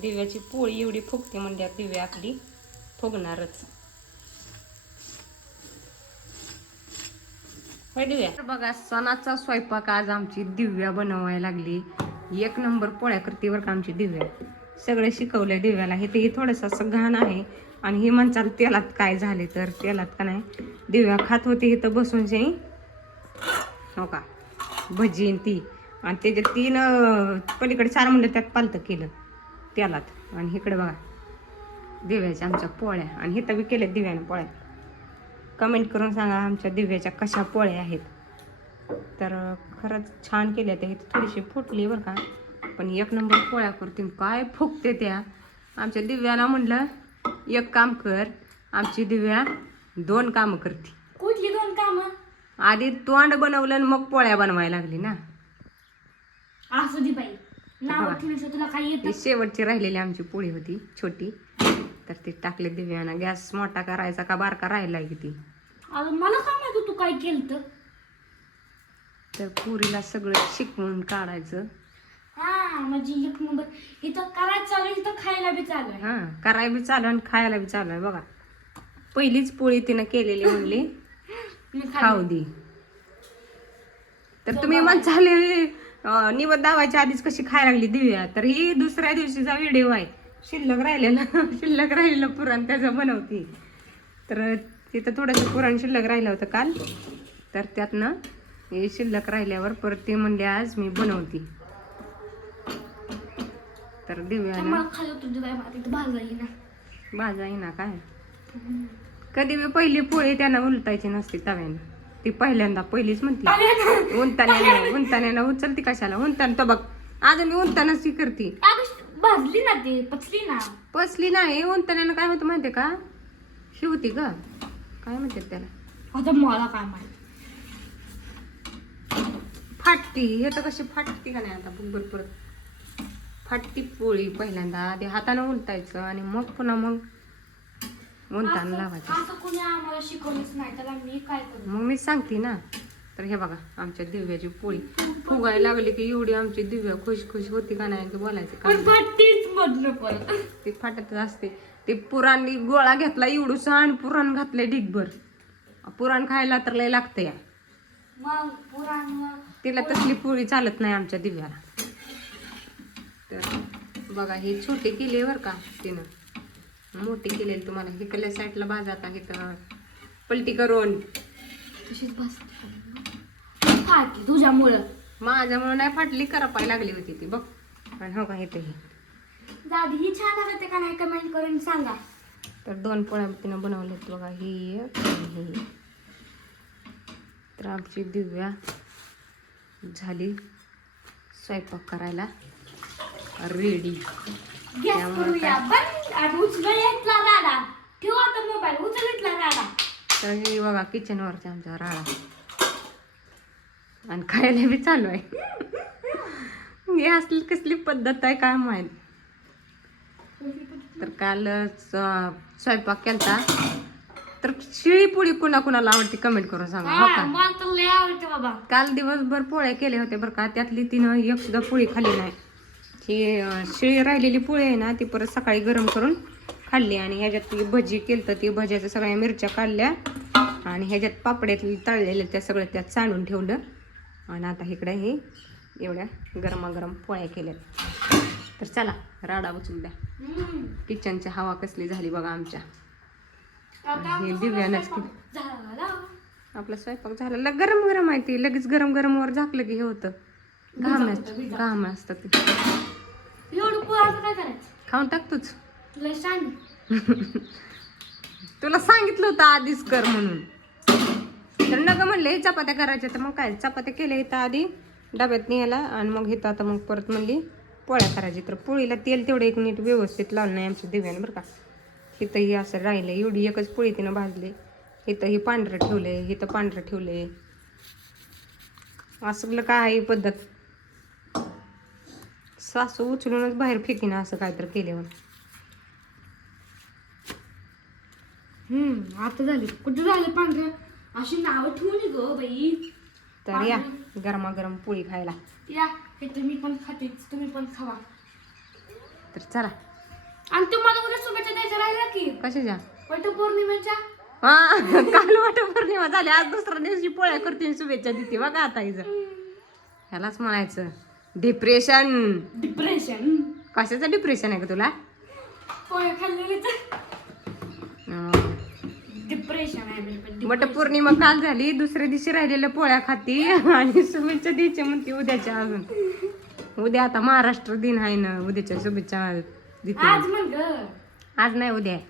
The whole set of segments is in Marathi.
दिव्याची पोळी एवढी फुगते म्हणजे दिव्या आपली फुगणारच. दिव्या बघा, सणाचा स्वयंपाक आज आमची दिव्या बनवायला लागली. एक नंबर पोळ्या करते बरं का आमची दिव्या. सगळे शिकवलंय दिव्याला. हे ते थोडंसं असं घाण आहे आणि हे म्हणचाल तेलात काय झाले तर तेलात का नाही. दिव्या खात होती इथं बसून जे हो का भजी ती, आणि त्याच्यात 3 पलीकडे 4 म्हणलं त्यात पालतं केलं तेलात. आणि इकडे बघा दिव्याच्या आमच्या पोळ्या, आणि इथं बी केल्या दिव्याने पोळ्या. कमेंट करून सांगा आमच्या दिव्याच्या कशा पोळ्या आहेत. तर खरंच छान केल्या त्या. इथं थोडीशी फुटली बरं का, पण एक नंबर पोळ्या करते. काय फुगते त्या. आमच्या दिव्याला म्हणलं एक काम कर, आमची दिव्या 2 कामं करते. कुठली 2 कामं? आधी तोंड बनवलं आणि मग पोळ्या बनवायला लागली ना. असू दे बाई, नाव ठेवण्याचं तुला काय येतं? ती शेवटची राहिलेली आमची पोळी होती छोटी, तर ती टाकले दिव्यानं. गॅस मोठा करायचा का बारका राहिलाय किती. मला काय माहिती तू काय केलं तर पुरीला सगळं शिकवून काढायचं. हा म्हणजे एक नंबर. इथं करायचं चालू, इथं खायला बी चालू आहे. हा, करायला बी चालू आणि खायला बी चालू आहे. बघा पहिलीच पोळी तिनं केलेली म्हणली खाऊ दे. तर तुम्ही म्हणताले निवद दावायच्या आधीच कशी खायला लागली दिव्या. तर ही दुसऱ्या दिवशीचा व्हिडिओ आहे. शिल्लक राहिलेलं पुरण त्याचं बनवती. तर तिथं थोडंसं पुरण शिल्लक राहिलं होतं काल, तर त्यातनं हे शिल्लक राहिल्यावर परत ते म्हणले आज मी बनवती. तर दिव्यानं भाजाई ना काय. कधी मी पहिली पोळी त्यानं उलटायची नसती तव्यानं. ती पहिल्यांदा पहिलीच म्हणते उंताण्यानं उचलती कशाला. उंतान तो बघ अजून मी उंतानच ती करते. भाजली ना ती, पचली नाही. उंताण्यानं काय होतं माहितीये का, शिवती ग काय म्हणतात त्याला, आता मला काय माहिती. फाटती. हे तर कशी फाटती का नाही. आता भरपूर फाटती पोळी. पहिल्यांदा आधी हातानं उलटायचं आणि मग पुन्हा मग उंतान लावायचं. असं कोणी आम्हाला शिकवलंच नाही, त्याला मी काय करू. मग मी सांगते ना. तर हे बघा आमच्या दिव्याची पोळी फुगायला लागली की एवढी आमची दिव्या खुश होती का नाही बोलायचं का. ती फाटत असते. ते पुराणी गोळा घेतला एवढूसा आणि पुरण घातलंय ढिगभर. पुरण खायला तर लय लागतं या. मग पुराण तिला तसली पोळी चालत नाही आमच्या दिव्याला. तर बघा ही छोटी केली बरं का तिनं, मोठी केलेली तुम्हाला हिकडल्या साईडला भाजा. आता इथं पलटी करून तशीच बस फाटली तुझ्यामुळं. माझ्यामुळे नाही फाटली, करपायला लागली होती ती बघ. आणि हो का इथे ही दादी ही छान आलं ते का नाही कमेंट करून सांगा. तर 2 पोळ्या तिनं बनवल्यात बघा, ही एक आणि ही. तर आमची दिव्या झाली स्वयंपाक करायला रेडी. गॅस करूया बंद आणि उचलला राडा. ठेव आता मोबाईल, उचलला राडा. तर हे बघा किचनवरचा आमचा राळा, आणि खायला बी चालू आहे. हे असली कसली पद्धत आहे काय माहित. तर काल स्वयंपाक केलता. तर शिळी पोळी कुणाला आवडते कमेंट करून सांगा. हो का, मला तर लय आवडते बाबा. काल दिवसभर पोळ्या केले होते बरं का, त्यातली तिनं एक सुद्धा पोळी खाल्ली नाही. ही शिळी राहिलेली पोळी आहे ना, ती परत सकाळी गरम करून खाल्ली. आणि ह्याच्यात ती भजी केलं तर ती भज्याच्या सगळ्या मिरच्या काढल्या आणि ह्याच्यात पापड्यात तळलेल्या त्या सगळं त्यात सांडून ठेवलं. आणि आता इकडे हे एवढ्या गरमागरम पोळ्या केल्यात. तर चला राडा उचलू द्या. किचनची हवा कसली झाली बघा आमच्या. हे दिव्यानंच आपला स्वयंपाक झाला. गरम गरम आहे ती, लगेच गरम गरम वर झाकलं की हे होतं घाम असतं ते. काय करायचं, खाऊन टाक तूच. लय सांग. तुला सांगितलं होतं आधीच कर म्हणून. तर नका म्हणले चपात्या करायच्या, तर मग काय चपात्या केल्या इथं आधी डब्यात न्यायला, आणि मग इथं आता मग परत म्हणली पोळ्या करायची. तर पोळीला तेल तेवढं एक नीट व्यवस्थित लावलं नाही आमच्या दिव्यानं बरं का. इथंही असं राहिलं, एवढी एकच पोळी तिनं भाजली. इथंही पांढरं ठेवले, इथं पांढरं ठेवले. असलं काय ही पद्धत. सासू उचलूनच बाहेर फेकीनं असं काहीतरी केल्यावर. आता झाली कुठं झालं पांढरं. अशी नाव ठेवली ग बाई. तर या गरमागरम पोळी खायला या. हे तुम्ही पण खाते, तुम्ही पण खावा. तर चला आणि तुम्हाला उद्या शुभेच्छा द्यायच्या राहिल्या की कशाच्या वटपौर्णिमेच्या. हा काल वटपौर्णिमा झाली, आज दुसऱ्या दिवशी पोळ्या करते आणि शुभेच्छा देते बघा आता हिचं. ह्यालाच म्हणायचं डिप्रेशन. डिप्रेशन. कशाचं डिप्रेशन आहे का तुला? पोहे खाल्लेलेच डिप्रेशन आहे म्हणजे. वटपौर्णिमा काल झाली, दुसऱ्या दिवशी राहिलेल्या पोळ्या खाती आणि शुभेच्छा द्यायच्या म्हणते उद्याच्या अजून. उद्या आता महाराष्ट्र दिन आहे ना, उद्याच्या शुभेच्छा देते. आज म्हण ग. आज नाही उद्या आहे.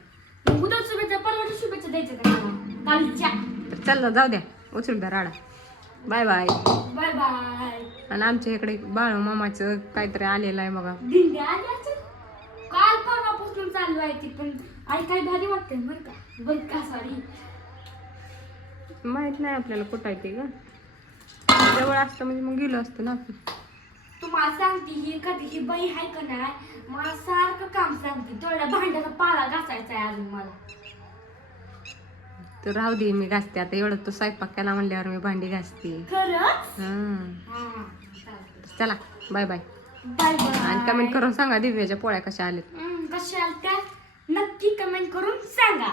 मग उद्या शुभेच्छा परवाच्या शुभेच्छा द्यायच्या का मला? कालच्या. तर चल जाऊ द्या, उचलू द्या राडा. Bye bye. Bye bye. आणि आमच्या इकडे बाळू मामाचं काहीतरी आलेलं आहे बघा. दिंड्या आल्याच काल परवापासून चालू आहे ती, पण आई काय भारी वाटते बरं का. बरं का सॉरी. माहित नाही आपल्याला कुठं आहे ते ग. जवळ असतं म्हणजे मग गेलो असतो ना आपण. तुम्हाला सांगते ही कधी ही बाई आहे का नाही, मला सारखं काम सांगते. तेवढ्या भांड्याचा पाला घासायचा आहे अजून मला. तर राहू दे, मी घासते आता. एवढं तो स्वयंपाक केला म्हणल्यावर मी भांडी घासते. खरंच. हा चला बाय बाय. Bye bye. आणि कमेंट करून सांगा दिव्याच्या पोळ्या कशा आल्या. कशा आल्या त्या नक्की कमेंट करून सांगा.